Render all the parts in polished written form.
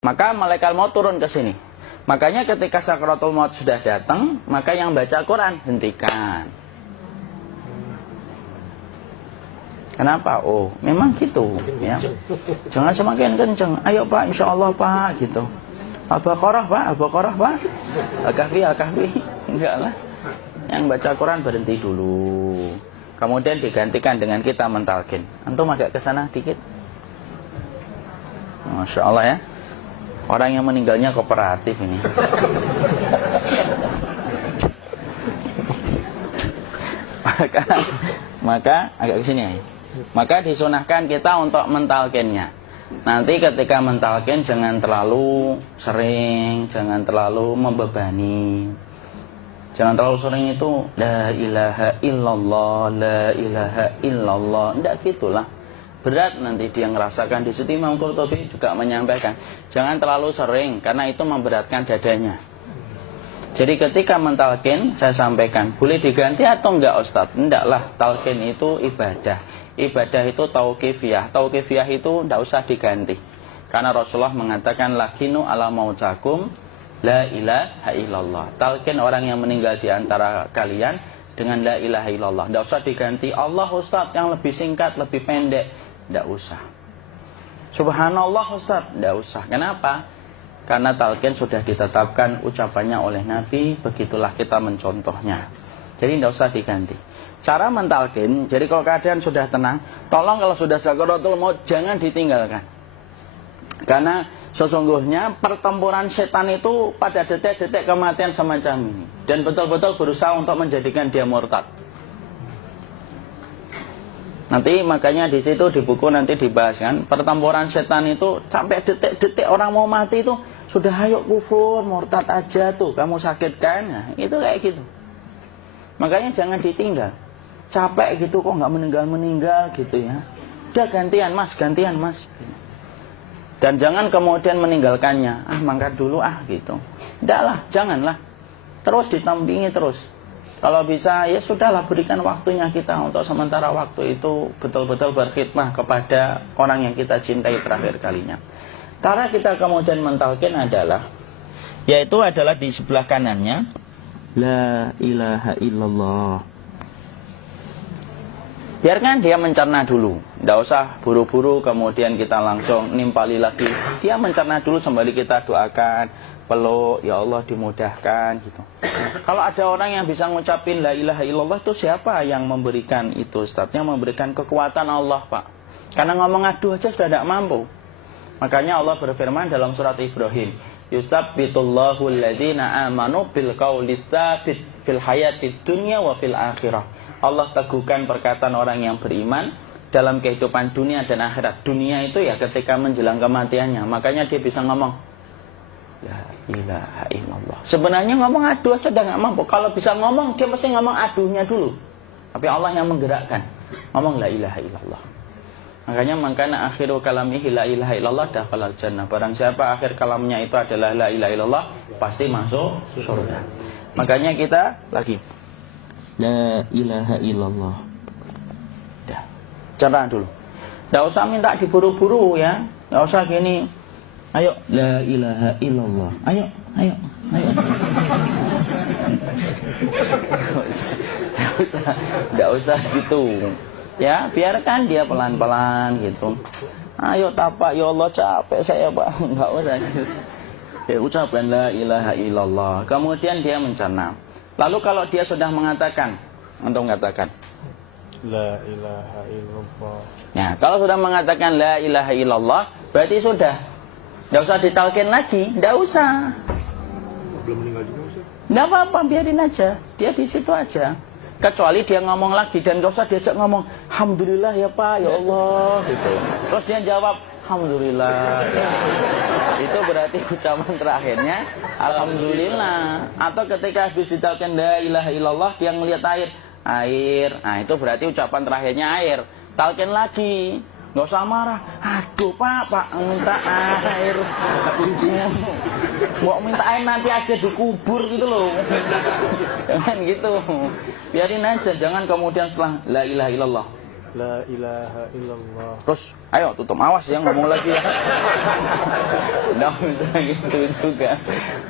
Maka malaikat maut turun ke sini. Makanya ketika sakaratul maut sudah datang, maka yang baca Quran hentikan. Kenapa? Oh, memang gitu ya. Jangan semakin kenceng. Ayo Pak, insya Allah Pak, gitu. Al-Baqarah Pak, Al-Baqarah Pak. Al-Kahfi, Al-Kahfi. Enggak lah. Yang baca Quran berhenti dulu. Kemudian digantikan dengan kita mentalkin. Antum agak ke sana dikit. Masya Allah ya. Orang yang meninggalnya kooperatif ini. maka agak ke sini ya. Maka disunahkan kita untuk mentalkinnya. Nanti ketika mentalkin jangan terlalu sering, jangan terlalu membebani. Jangan terlalu sering itu la ilaha illallah, la ilaha illallah. Tidak gitulah. Berat nanti dia ngerasakan. Di situ Imam Qurtubi juga menyampaikan, jangan terlalu sering karena itu memberatkan dadanya. Jadi ketika mentalkin, saya sampaikan, boleh diganti atau enggak Ustadz? Enggak lah, talkin itu ibadah. Ibadah itu tauqifiyah. Tauqifiyah itu enggak usah diganti. Karena Rasulullah mengatakan, lakinu ala mautakum la ilaha illallah. Talkin orang yang meninggal di antara kalian dengan la ilaha illallah. Enggak usah diganti Allah Ustadz yang lebih singkat, lebih pendek. Enggak usah. Subhanallah Ustadz, enggak usah. Kenapa? Karena talqin sudah ditetapkan ucapannya oleh Nabi, begitulah kita mencontohnya. Jadi tidak usah diganti. Cara mentalqin, jadi kalau keadaan sudah tenang, tolong kalau sudah sakaratul maut jangan ditinggalkan. Karena sesungguhnya pertempuran setan itu pada detik-detik kematian semacam ini. Dan betul-betul berusaha untuk menjadikan dia murtad. Nanti makanya di situ di buku nanti dibahas kan, pertempuran setan itu sampai detik-detik orang mau mati itu sudah ayo kufur, murtad aja tuh, kamu sakit kan? Nah, itu kayak gitu. Makanya jangan ditinggal. Capek gitu kok nggak meninggal gitu ya. Udah gantian mas. Dan jangan kemudian meninggalkannya. Mangkat dulu gitu. Enggak lah, janganlah. Terus ditampingi terus. Kalau bisa ya sudahlah, berikan waktunya kita untuk sementara waktu itu betul-betul berkhidmah kepada orang yang kita cintai terakhir kalinya. Cara kita kemudian mentalkin adalah, yaitu adalah di sebelah kanannya la ilaha illallah. Biarkan dia mencerna dulu, tidak usah buru-buru kemudian kita langsung nimpali lagi. Dia mencerna dulu sembari kita doakan, peluk, ya Allah dimudahkan gitu. Kalau ada orang yang bisa ngucapin la ilaha illallah, itu siapa yang memberikan itu Ustaz? Yang memberikan kekuatan Allah Pak. Karena ngomong aduh aja sudah tidak mampu. Makanya Allah berfirman dalam surat Ibrahim, yusabbitullahu alladhina amanu bil qawli tsabit fil hayatid dunya wa fil akhirah. Allah teguhkan perkataan orang yang beriman dalam kehidupan dunia dan akhirat. Dunia itu ya ketika menjelang kematiannya. Makanya dia bisa ngomong la ilaha illallah. Sebenarnya ngomong aduh aja udah gak mampu. Kalau bisa ngomong, dia mesti ngomong aduhnya dulu. Tapi Allah yang menggerakkan. Ngomong la ilaha illallah. Makanya makana akhiru kalamihi la ilaha illallah dakhalal jannah. Barang siapa akhir kalamnya itu adalah la ilaha illallah, pasti masuk surga. Makanya kita lagi la ilaha illallah. Dah. Cara dulu. Enggak usah minta diburu-buru ya. Enggak usah gini. Ayo la ilaha illallah. Ayo. Enggak usah gitu. Ya, biarkan dia pelan-pelan gitu. Ayo tapak, ya Allah capek saya Pak. Enggak usah gitu. Ya, ucapkan la ilaha illallah. Kemudian dia mencerna. Lalu kalau dia sudah mengatakan, untuk mengatakan la ilaha illallah. Ya, kalau sudah mengatakan la ilaha illallah, berarti sudah. Enggak usah ditalkin lagi, enggak usah. Belum meninggal juga Ustaz? Enggak apa-apa, biarin aja. Dia di situ aja. Kecuali dia ngomong lagi dan enggak usah diajak ngomong, alhamdulillah ya Pak, ya Allah gitu. Terus dia jawab, alhamdulillah. Ya. Itu berarti ucapan terakhirnya alhamdulillah. Atau ketika habis ditalkin la ilaha illallah, dia ngelihat air. Nah, itu berarti ucapan terakhirnya air. Talkin lagi. Nggak usah marah. Aduh Pak minta air. Kuncinya mau minta air nanti aja dikubur gitu loh. Jangan gitu. Biarin aja. Jangan kemudian setelah la ilaha illallah La ilaha illallah. Terus, ayo tutup, awas ya ngomong lagi ya. Nggak bisa gitu juga.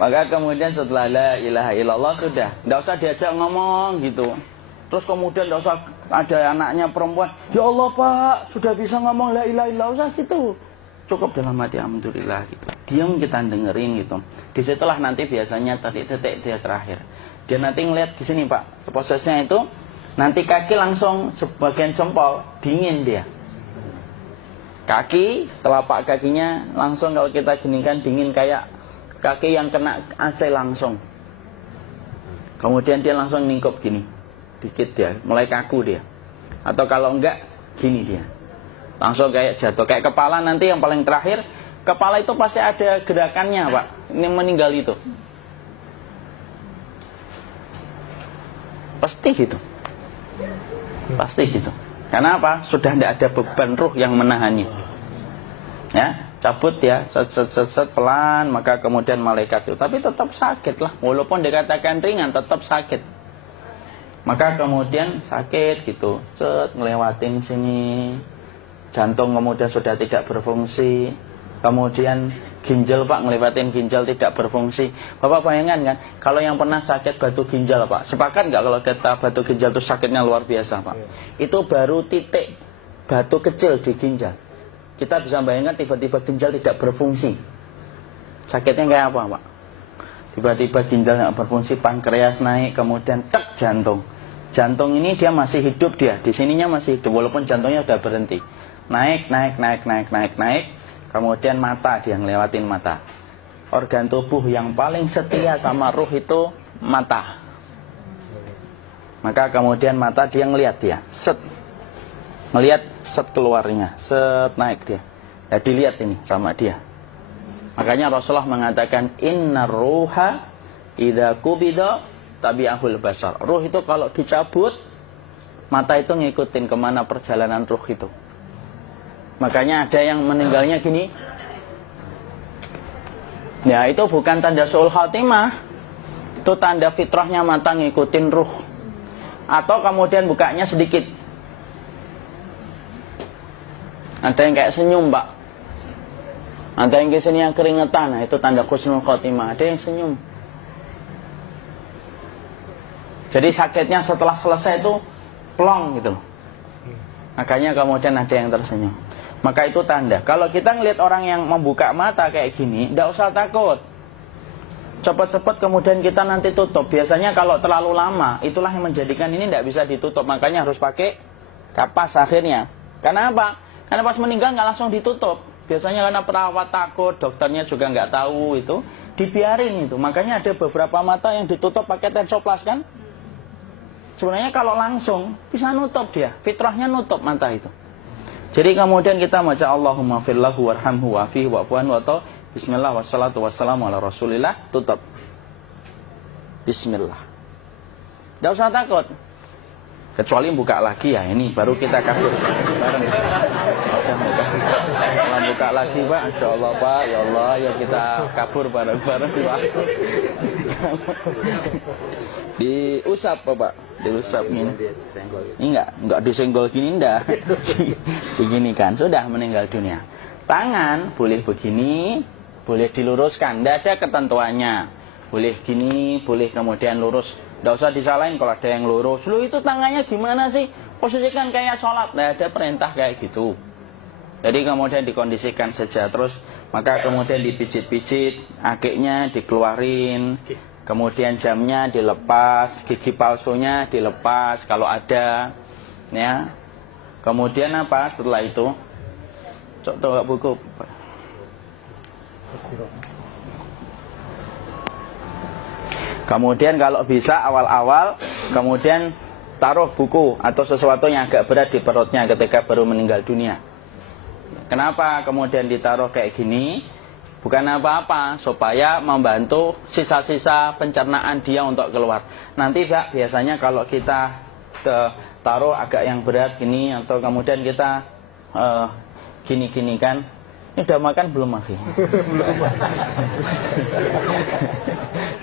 Maka kemudian setelah la ilaha illallah sudah, nggak usah diajak ngomong gitu. Terus kemudian nggak usah ada anaknya perempuan, ya Allah Pak, sudah bisa ngomong la ilaha illallah, usah gitu. Cukup dalam hati alhamdulillah gitu. Diam kita dengerin gitu. Disitulah nanti biasanya tadi detik dia terakhir. Dia nanti ngeliat di sini Pak, prosesnya itu. Nanti kaki langsung sebagian jempol dingin dia. Kaki, telapak kakinya langsung kalau kita geningkan dingin kayak kaki yang kena AC langsung. Kemudian dia langsung ningkup gini, dikit dia, mulai kaku dia. Atau kalau enggak, gini dia. Langsung kayak jatuh, kayak kepala nanti yang paling terakhir. Kepala itu pasti ada gerakannya Pak, ini meninggal itu. Pasti gitu. Pasti gitu. Karena apa? Sudah tidak ada beban ruh yang menahannya. Ya, cabut ya, set pelan, maka kemudian malaikat itu. Tapi tetap sakit lah, walaupun dikatakan ringan, tetap sakit. Maka kemudian sakit gitu, ngelewatin sini, jantung kemudian sudah tidak berfungsi, kemudian ginjal Pak, ngelewatin ginjal tidak berfungsi. Bapak bayangkan kan, kalau yang pernah sakit batu ginjal Pak, sepakat nggak kalau kita batu ginjal itu sakitnya luar biasa Pak? Itu baru titik batu kecil di ginjal. Kita bisa bayangkan tiba-tiba ginjal tidak berfungsi. Sakitnya kayak apa Pak? Tiba-tiba ginjal nggak berfungsi, pankreas naik, kemudian tek jantung. Jantung ini dia masih hidup dia, di sininya masih hidup walaupun jantungnya sudah berhenti. Naik. Kemudian mata, dia ngelewatin mata. Organ tubuh yang paling setia sama ruh itu mata. Maka kemudian mata dia ngelihat dia, set. Ngelihat set keluarnya, set naik dia. Ya dilihat ini sama dia. Makanya Rasulullah mengatakan innar ruha idza qubida tabi'ahul basar. Ruh itu kalau dicabut, mata itu ngikutin kemana perjalanan ruh itu. Makanya ada yang meninggalnya gini. Ya itu bukan tanda su'ul khatimah. Itu tanda fitrahnya mata ngikutin ruh. Atau kemudian bukanya sedikit. Ada yang kayak senyum Pak. Ada yang kesini yang keringetan. Nah, itu tanda husnul khatimah. Ada yang senyum. Jadi sakitnya setelah selesai itu plong gitu. Makanya kemudian ada yang tersenyum. Maka itu tanda. Kalau kita ngelihat orang yang membuka mata kayak gini, tidak usah takut. Cepat-cepat kemudian kita nanti tutup. Biasanya kalau terlalu lama, itulah yang menjadikan ini tidak bisa ditutup. Makanya harus pakai kapas akhirnya. Karena apa? Karena pas meninggal nggak langsung ditutup. Biasanya karena perawat takut, dokternya juga nggak tahu itu, dibiarin itu. Makanya ada beberapa mata yang ditutup pakai tensoplas kan? Sebenarnya kalau langsung bisa nutup dia, fitrahnya nutup mata itu. Jadi kemudian kita baca Allahumma fillahu warhamhu wa'afihi wa'fuanhu atau bismillah wassalatu wassalamu ala rasulillah, tutup. Bismillah. Tidak usah takut. Kecuali buka lagi ya, ini baru kita kabur bareng. Kalau buka lagi Pak, Insya Allah Pak, ya Allah ya kita kabur bareng-bareng Pak. Diusap Pak, diusap ini. Ini enggak disenggol gini enggak. Begini kan, sudah meninggal dunia. Tangan boleh begini, boleh diluruskan, enggak ada ketentuannya. Boleh gini, boleh kemudian lurus. Tidak usah disalahin kalau ada yang lurus. Lu itu tangannya gimana sih? Posisikan kayak sholat. Nah, ada perintah kayak gitu. Jadi kemudian dikondisikan saja. Terus maka kemudian dipijit-pijit, akiknya dikeluarin, kemudian jamnya dilepas, gigi palsunya dilepas kalau ada, ya. Kemudian apa setelah itu? Coba buku. Kemudian kalau bisa awal-awal, kemudian taruh buku atau sesuatu yang agak berat di perutnya ketika baru meninggal dunia. Kenapa kemudian ditaruh kayak gini? Bukan apa-apa, supaya membantu sisa-sisa pencernaan dia untuk keluar. Nanti Pak, biasanya kalau kita taruh agak yang berat gini, atau kemudian kita gini-gini kan, ini udah makan belum Maki?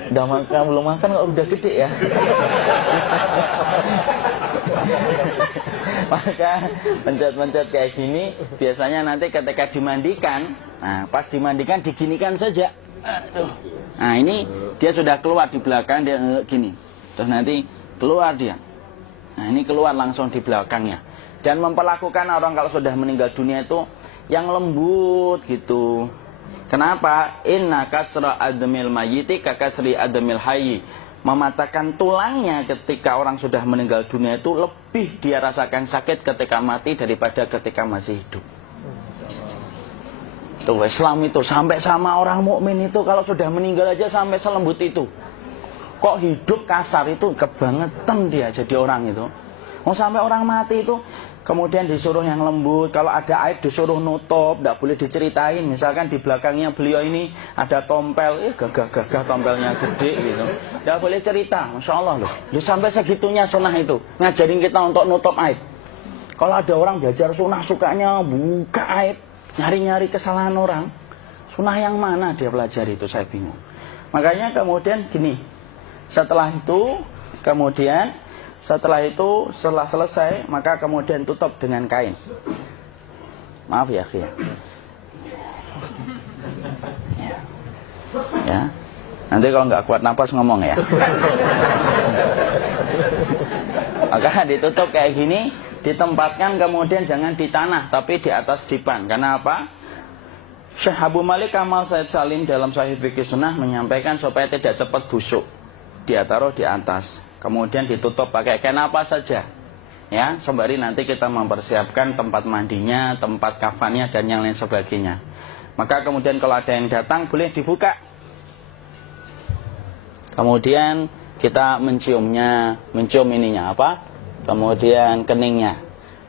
Udah makan belum makan kok udah gede ya? Maka pencet-pencet kayak gini biasanya nanti ketika dimandikan, nah pas dimandikan diginikan saja. Aduh. Nah ini dia sudah keluar di belakang, dia gini. Terus nanti keluar dia. Nah ini keluar langsung di belakangnya. Dan memperlakukan orang kalau sudah meninggal dunia itu yang lembut gitu. Kenapa? Inna kasra admil mayyiti kakasri admil hayyi. Mematahkan tulangnya ketika orang sudah meninggal dunia itu lebih dia rasakan sakit ketika mati daripada ketika masih hidup. Tuh Islam itu sampai sama orang mukmin itu kalau sudah meninggal aja sampai selembut itu. Kok hidup kasar itu kebangetan dia jadi orang itu. Mau sampai orang mati itu kemudian disuruh yang lembut, kalau ada aib disuruh nutup, tidak boleh diceritain. Misalkan di belakangnya beliau ini ada tompel, gagah-gagah tompelnya gede gitu. Tidak boleh cerita, Masya Allah loh. Sampai segitunya sunnah itu, ngajarin kita untuk nutup aib. Kalau ada orang belajar sunnah sukanya buka aib, nyari-nyari kesalahan orang. Sunnah yang mana dia pelajari itu saya bingung. Makanya kemudian gini, setelah selesai, maka kemudian tutup dengan kain. Maaf ya, akhi. Ya. Nanti kalau nggak kuat napas ngomong ya. Maka ditutup kayak gini, ditempatkan kemudian jangan di tanah, tapi di atas dipan. Karena apa? Syekh Abu Malik Kamal Said Salim dalam Sahih Fikih Sunnah menyampaikan supaya tidak cepat busuk. Dia taruh di atas. Kemudian ditutup pakai kain apa saja, ya, sembari nanti kita mempersiapkan tempat mandinya, tempat kafannya dan yang lain sebagainya. Maka kemudian kalau ada yang datang boleh dibuka. Kemudian kita mencium ininya apa? Kemudian keningnya.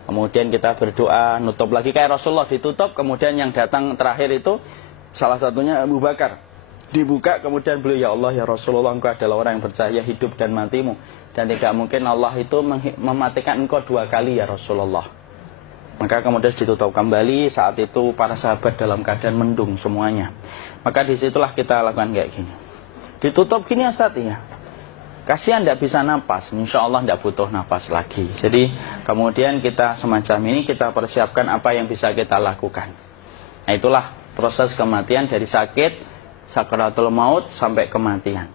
Kemudian kita berdoa, nutup lagi kayak Rasulullah ditutup. Kemudian yang datang terakhir itu salah satunya Abu Bakar. Dibuka kemudian beliau, ya Allah ya Rasulullah, engkau adalah orang yang percaya hidup dan matimu, dan tidak mungkin Allah itu mematikan engkau 2 kali ya Rasulullah. Maka kemudian ditutup kembali. Saat itu para sahabat dalam keadaan mendung semuanya. Maka disitulah kita lakukan kayak gini. Ditutup gini Ustaz ya. Kasihan tidak bisa napas, insya Allah tidak butuh napas lagi. Jadi kemudian kita semacam ini kita persiapkan apa yang bisa kita lakukan. Nah itulah proses kematian dari sakit sakaratul maut sampai kematian.